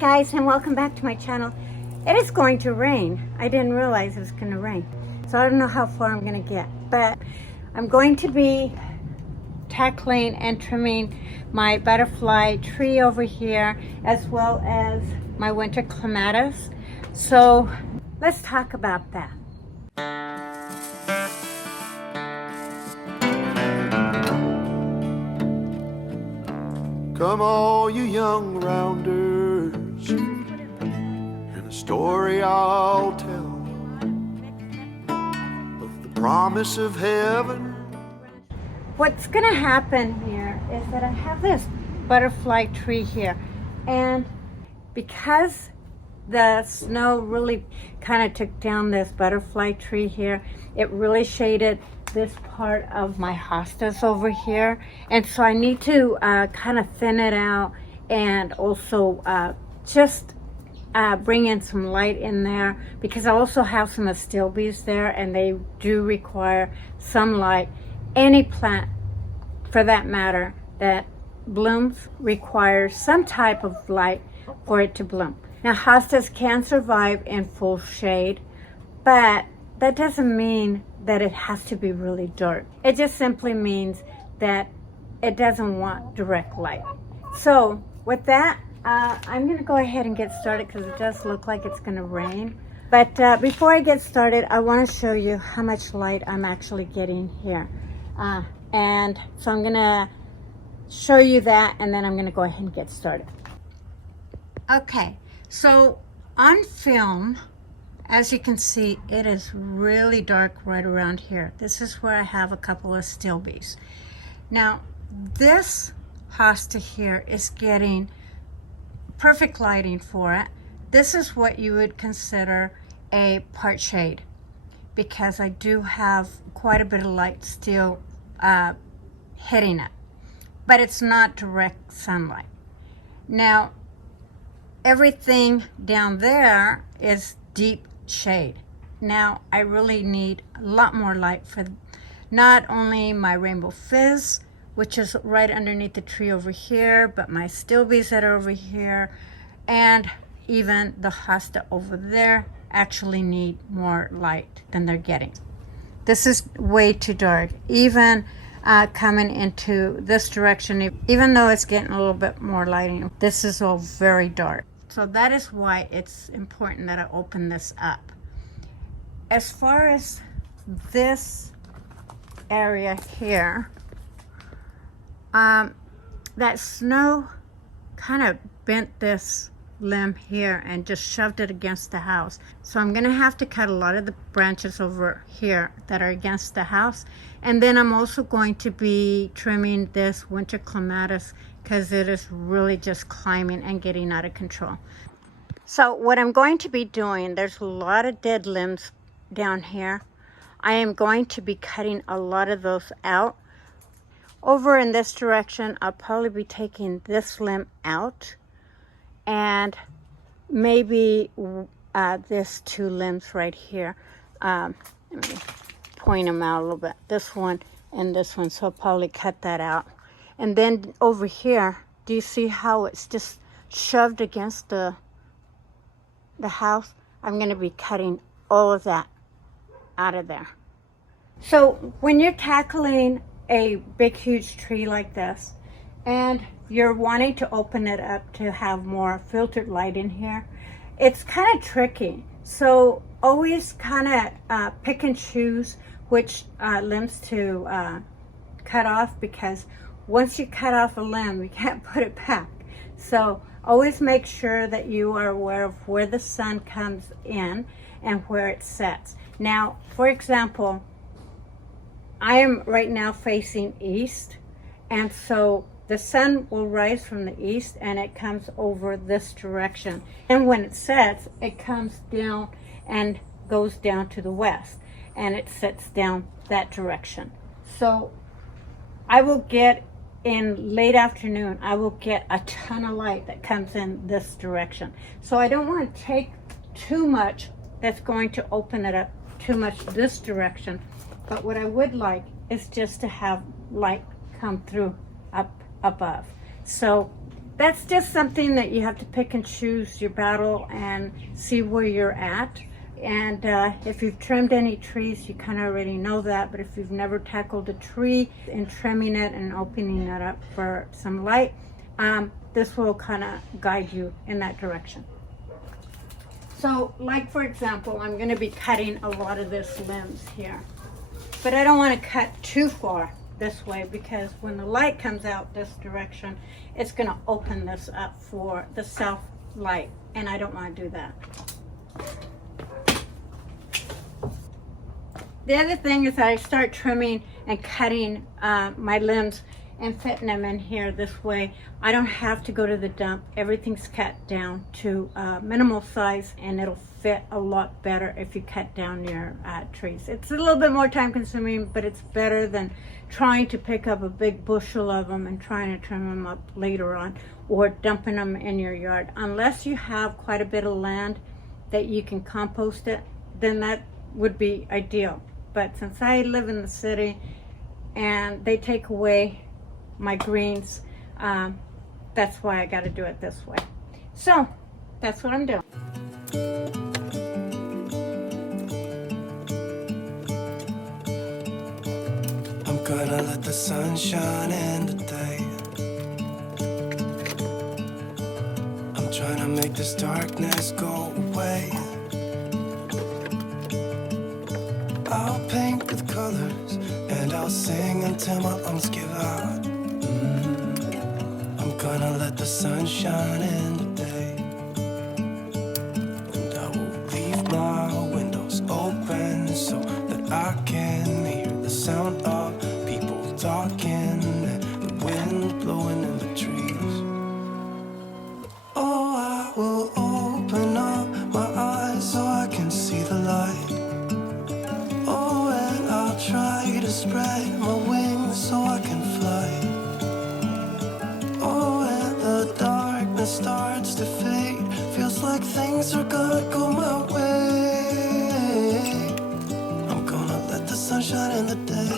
guys, and welcome back to my channel. It is going to rain. I didn't realize it was going to rain, so I don't know how far I'm going to get, but I'm going to be tackling and trimming my butterfly tree over here, as well as my winter clematis. So let's talk about that. Come all you young rounders, and a story I'll tell of the promise of heaven. What's gonna happen here is that I have this butterfly tree here, and because the snow really kind of took down this butterfly tree here, it really shaded this part of my hostas over here, and so I need to kind of thin it out, and also just bring in some light in there, because I also have some astilbes there and they do require some light. Any plant for that matter that blooms requires some type of light for it to bloom. Now hostas can survive in full shade, but that doesn't mean that it has to be really dark. It just simply means that it doesn't want direct light. So with that, I'm gonna go ahead and get started because it does look like it's gonna rain. But before I get started, I wanna show you how much light I'm actually getting here. And so I'm gonna show you that, and then I'm gonna go ahead and get started. Okay, so on film, as you can see, it is really dark right around here. This is where I have a couple of stilbes. Now, this hosta here is getting perfect lighting for it. This is what you would consider a part shade, because I do have quite a bit of light still hitting it, but it's not direct sunlight. Now, everything down there is deep shade. Now I really need a lot more light for not only my rainbow fizz, which is right underneath the tree over here, but my stilbes that are over here, and even the hosta over there actually need more light than they're getting. This is way too dark. Even coming into this direction, even though it's getting a little bit more lighting, this is all very dark. So that is why it's important that I open this up. As far as this area here, that snow kind of bent this limb here and just shoved it against the house. So I'm gonna have to cut a lot of the branches over here that are against the house. And then I'm also going to be trimming this winter clematis, because it is really just climbing and getting out of control. So what I'm going to be doing, there's a lot of dead limbs down here. I am going to be cutting a lot of those out. Over in this direction, I'll probably be taking this limb out, and maybe this two limbs right here. Let me point them out a little bit. This one and this one, so I'll probably cut that out. And then over here, do you see how it's just shoved against the house? I'm going to be cutting all of that out of there. So when you're tackling a big huge tree like this, and you're wanting to open it up to have more filtered light in here, it's kind of tricky. So always kind of pick and choose which limbs to cut off, because once you cut off a limb, you can't put it back. So always make sure that you are aware of where the sun comes in and where it sets. Now, for example, I am right now facing east, and so the sun will rise from the east and it comes over this direction. And when it sets, it comes down and goes down to the west, and it sets down that direction. So I will get, in late afternoon, I will get a ton of light that comes in this direction. So I don't want to take too much that's going to open it up too much this direction, but what I would like is just to have light come through up above. So that's just something that you have to pick and choose your battle and see where you're at. And if you've trimmed any trees, you kind of already know that. But if you've never tackled a tree and trimming it and opening it up for some light, this will kind of guide you in that direction. So, like for example, I'm going to be cutting a lot of this limbs here. But I don't want to cut too far this way, because when the light comes out this direction, it's going to open this up for the south light, and I don't want to do that. The other thing is that I start trimming and cutting my limbs and fitting them in here this way. I don't have to go to the dump. Everything's cut down to minimal size, and it'll fit a lot better if you cut down your trees. It's a little bit more time consuming, but it's better than trying to pick up a big bushel of them and trying to trim them up later on, or dumping them in your yard. Unless you have quite a bit of land that you can compost it, then that would be ideal. But since I live in the city and they take away my greens, that's why I got to do it this way. So that's what I'm doing. I'm gonna let the sun shine in today. I'm trying to make this darkness go away. I'll paint with colors and I'll sing until my lungs give out. I'm gonna let the sun shine in today. And I will leave my windows open so that I can hear the sound of people talking and the wind blowing in the trees. Oh, I will open up my eyes so I can see the light. Oh, and I'll try to spread my wings so I can fly. Oh, and the darkness starts to fade. Feels like things are gonna go my way. I'm gonna let the sun shine in the day.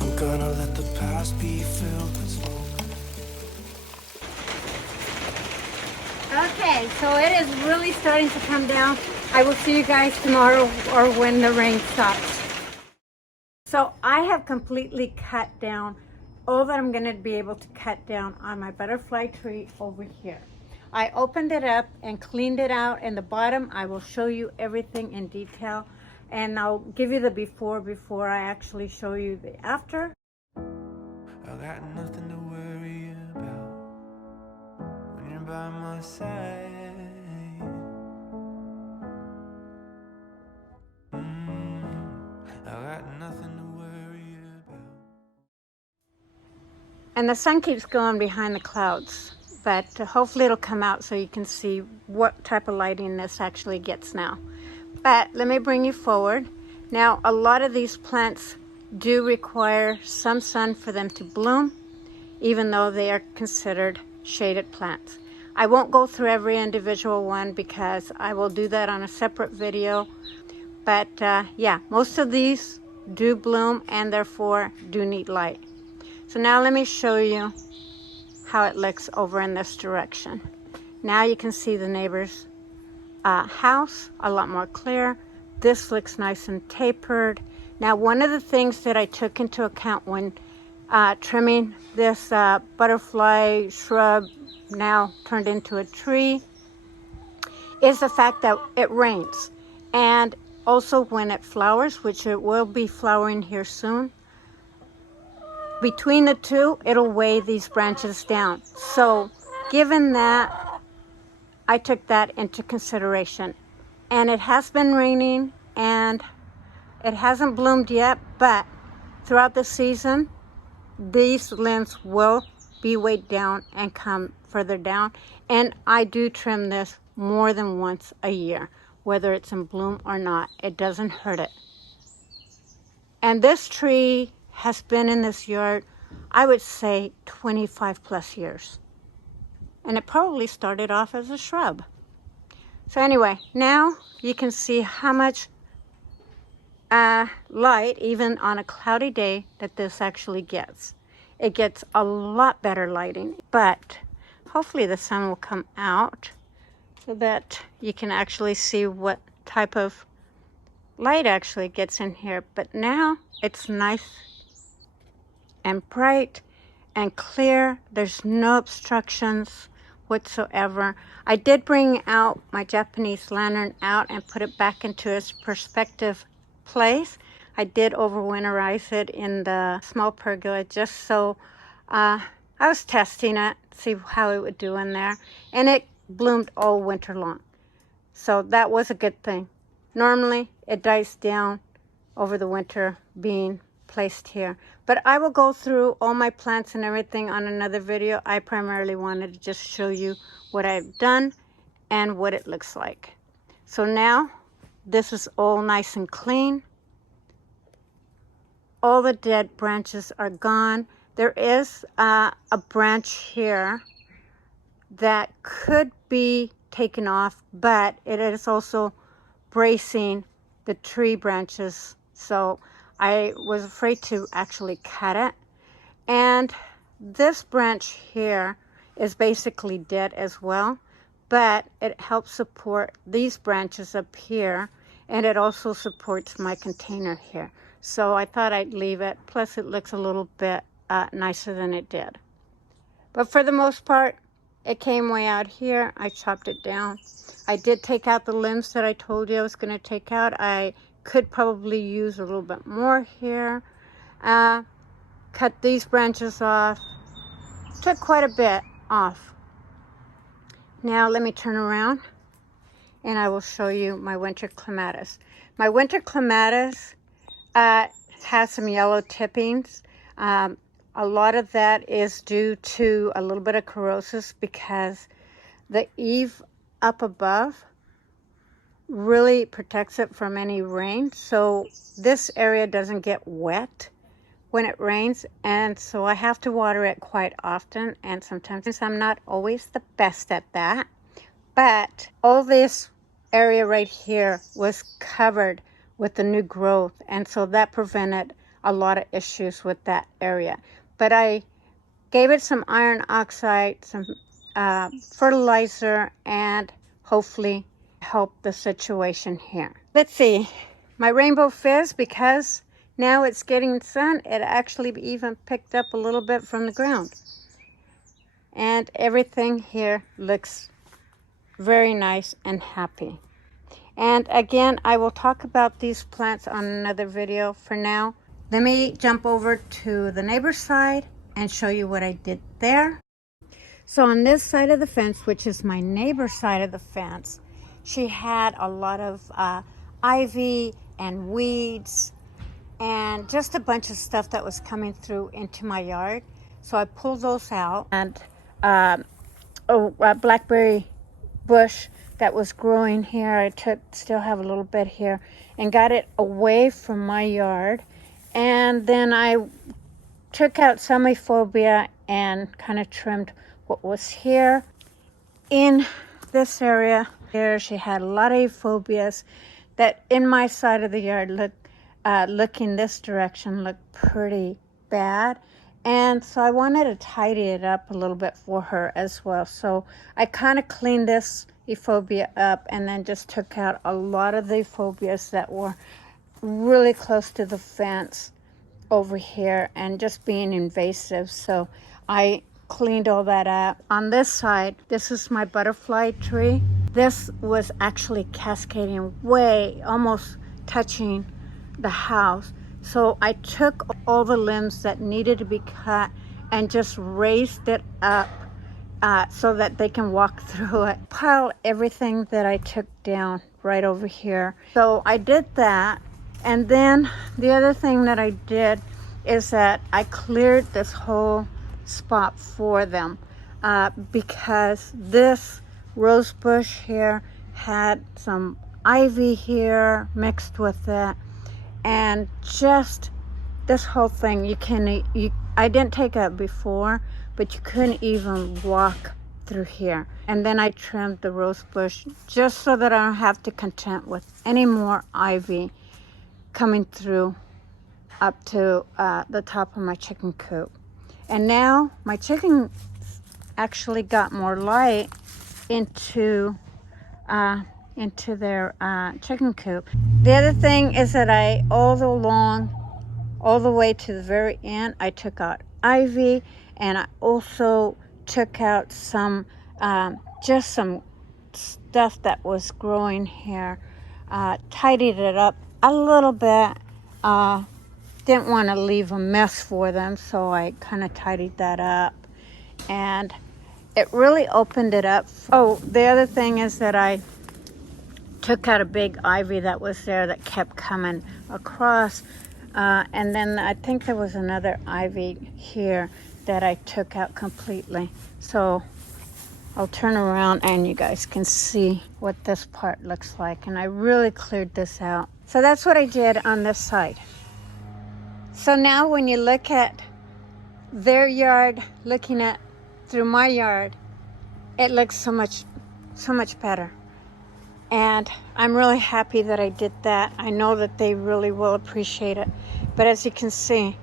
I'm gonna let the past be filled with smoke. Okay, so it is really starting to come down. I will see you guys tomorrow or when the rain stops. So I have completely cut down all that I'm going to be able to cut down on my butterfly tree over here. I opened it up and cleaned it out. In the bottom, I will show you everything in detail, and I'll give you the before I actually show you the after. I got nothing to worry about when you're by my side. I got nothing to worry about. And the sun keeps going behind the clouds, but hopefully it'll come out so you can see what type of lighting this actually gets now. But let me bring you forward. Now, a lot of these plants do require some sun for them to bloom, even though they are considered shaded plants. I won't go through every individual one because I will do that on a separate video. But yeah, most of these do bloom and therefore do need light. So now let me show you how it looks over in this direction. Now you can see the neighbor's house a lot more clear. This looks nice and tapered. Now, one of the things that I took into account when trimming this butterfly shrub, now turned into a tree, is the fact that it rains. And also when it flowers, which it will be flowering here soon, between the two, it'll weigh these branches down. So given that, I took that into consideration. And it has been raining and it hasn't bloomed yet, but throughout the season, these limbs will be weighed down and come further down. And I do trim this more than once a year, whether it's in bloom or not. It doesn't hurt it. And this tree has been in this yard, I would say 25 plus years. And it probably started off as a shrub. So anyway, now you can see how much light, even on a cloudy day, that this actually gets. it gets a lot better lighting. But hopefully the sun will come out so that you can actually see what type of light actually gets in here. But now it's nice and bright and clear. There's no obstructions whatsoever. I did bring out my Japanese lantern out and put it back into its perspective place. I did overwinterize it in the small pergola just so I was testing it, see how it would do in there, and it bloomed all winter long. So that was a good thing. Normally it dies down over the winter being placed here. But I will go through all my plants and everything on another video. I primarily wanted to just show you what I've done and what it looks like. So now this is all nice and clean. All the dead branches are gone. There is a branch here that could be taken off, but it is also bracing the tree branches. So I was afraid to actually cut it. And this branch here is basically dead as well, but it helps support these branches up here, and it also supports my container here. So I thought I'd leave it. Plus it looks a little bit nicer than it did. But for the most part, it came way out here. I chopped it down. I did take out the limbs that I told you I was going to take out. I could probably use a little bit more here. Cut these branches off. Took quite a bit off. Now let me turn around and I will show you my winter clematis. My winter clematis has some yellow tippings. A lot of that is due to a little bit of corrosis because the eave up above really protects it from any rain. So this area doesn't get wet when it rains, and so I have to water it quite often, and sometimes I'm not always the best at that. But all this area right here was covered with the new growth, and so that prevented a lot of issues with that area. But I gave it some iron oxide, some fertilizer, and hopefully help the situation here. Let's see, my rainbow fizz, because now it's getting sun, it actually even picked up a little bit from the ground. And everything here looks very nice and happy. And again, I will talk about these plants on another video. For now, let me jump over to the neighbor's side and show you what I did there. So on this side of the fence, which is my neighbor's side of the fence, she had a lot of ivy and weeds and just a bunch of stuff that was coming through into my yard. So I pulled those out, and a blackberry bush that was growing here, I still have a little bit here, and got it away from my yard. And then I took out semiphobia and kind of trimmed what was here. In this area here, she had a lot of euphobias that in my side of the yard looking this direction looked pretty bad. And so I wanted to tidy it up a little bit for her as well. So I kind of cleaned this euphorbia up and then just took out a lot of the euphobias that were really close to the fence over here and just being invasive. So I cleaned all that up. On this side, this is my butterfly tree. This was actually cascading way, almost touching the house. So I took all the limbs that needed to be cut and just raised it up so that they can walk through it. Pile everything that I took down right over here. So I did that. And then the other thing that I did is that I cleared this whole spot for them because this rose bush here had some ivy here mixed with it, and just this whole thing, I didn't take it before, but you couldn't even walk through here. And then I trimmed the rose bush just so that I don't have to contend with any more ivy coming through up to the top of my chicken coop. And now my chicken actually got more light into their chicken coop. The other thing is that all the way to the very end, I took out ivy, and I also took out some just some stuff that was growing here. Tidied it up a little bit. Didn't want to leave a mess for them, so I kind of tidied that up, and it really opened it up. Oh, the other thing is that I took out a big ivy that was there that kept coming across, and then I think there was another ivy here that I took out completely. So I'll turn around and you guys can see what this part looks like, and I really cleared this out. So that's what I did on this side. So now when you look at their yard looking at through my yard, it looks so much better. And I'm really happy that I did that. I know that they really will appreciate it. But as you can see,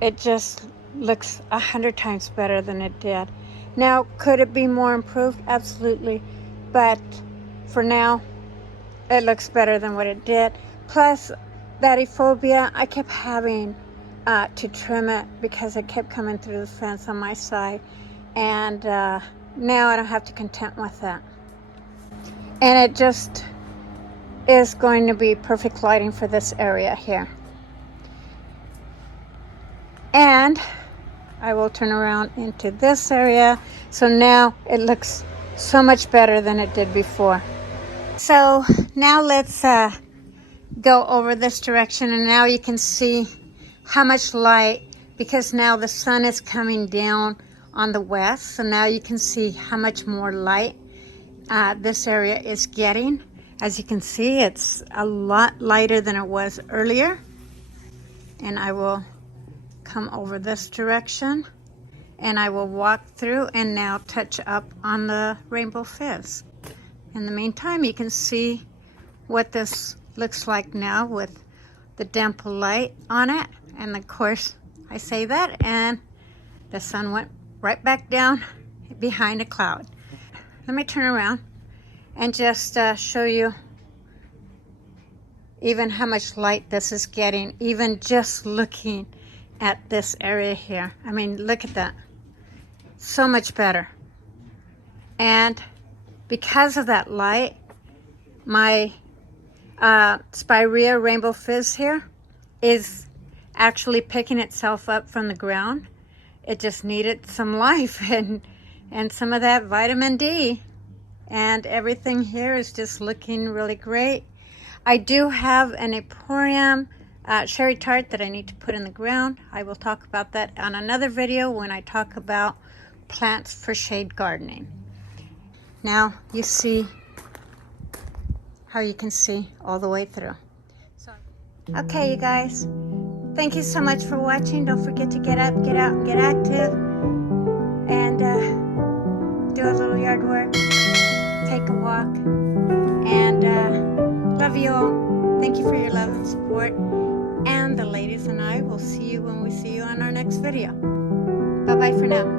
it just looks 100 times better than it did. Now, could it be more improved? Absolutely. But for now, it looks better than what it did. Plus, that ephobia, I kept having to trim it because it kept coming through the fence on my side. And now I don't have to contend with that. And it just is going to be perfect lighting for this area here. And I will turn around into this area. So now it looks so much better than it did before. So now let's go over this direction, and now you can see how much light, because now the sun is coming down on the west. So now you can see how much more light this area is getting. As you can see, it's a lot lighter than it was earlier. And I will come over this direction, and I will walk through and now touch up on the rainbow fizz. In the meantime, you can see what this looks like now with the dimple light on it. And of course, I say that and the sun went right back down behind a cloud. Let me turn around and just show you even how much light this is getting, even just looking at this area here. I mean, look at that. So much better. And because of that light, my Spirea Rainbow Fizz here is actually picking itself up from the ground. It just needed some life and some of that vitamin D. And everything here is just looking really great. I do have an Emporium cherry tart that I need to put in the ground. I will talk about that on another video when I talk about plants for shade gardening. Now you see how you can see all the way through. Okay, you guys, thank you so much for watching. Don't forget to get up, get out, and get active, and do a little yard work, take a walk, and love you all. Thank you for your love and support. And the ladies and I will see you when we see you on our next video. Bye-bye for now.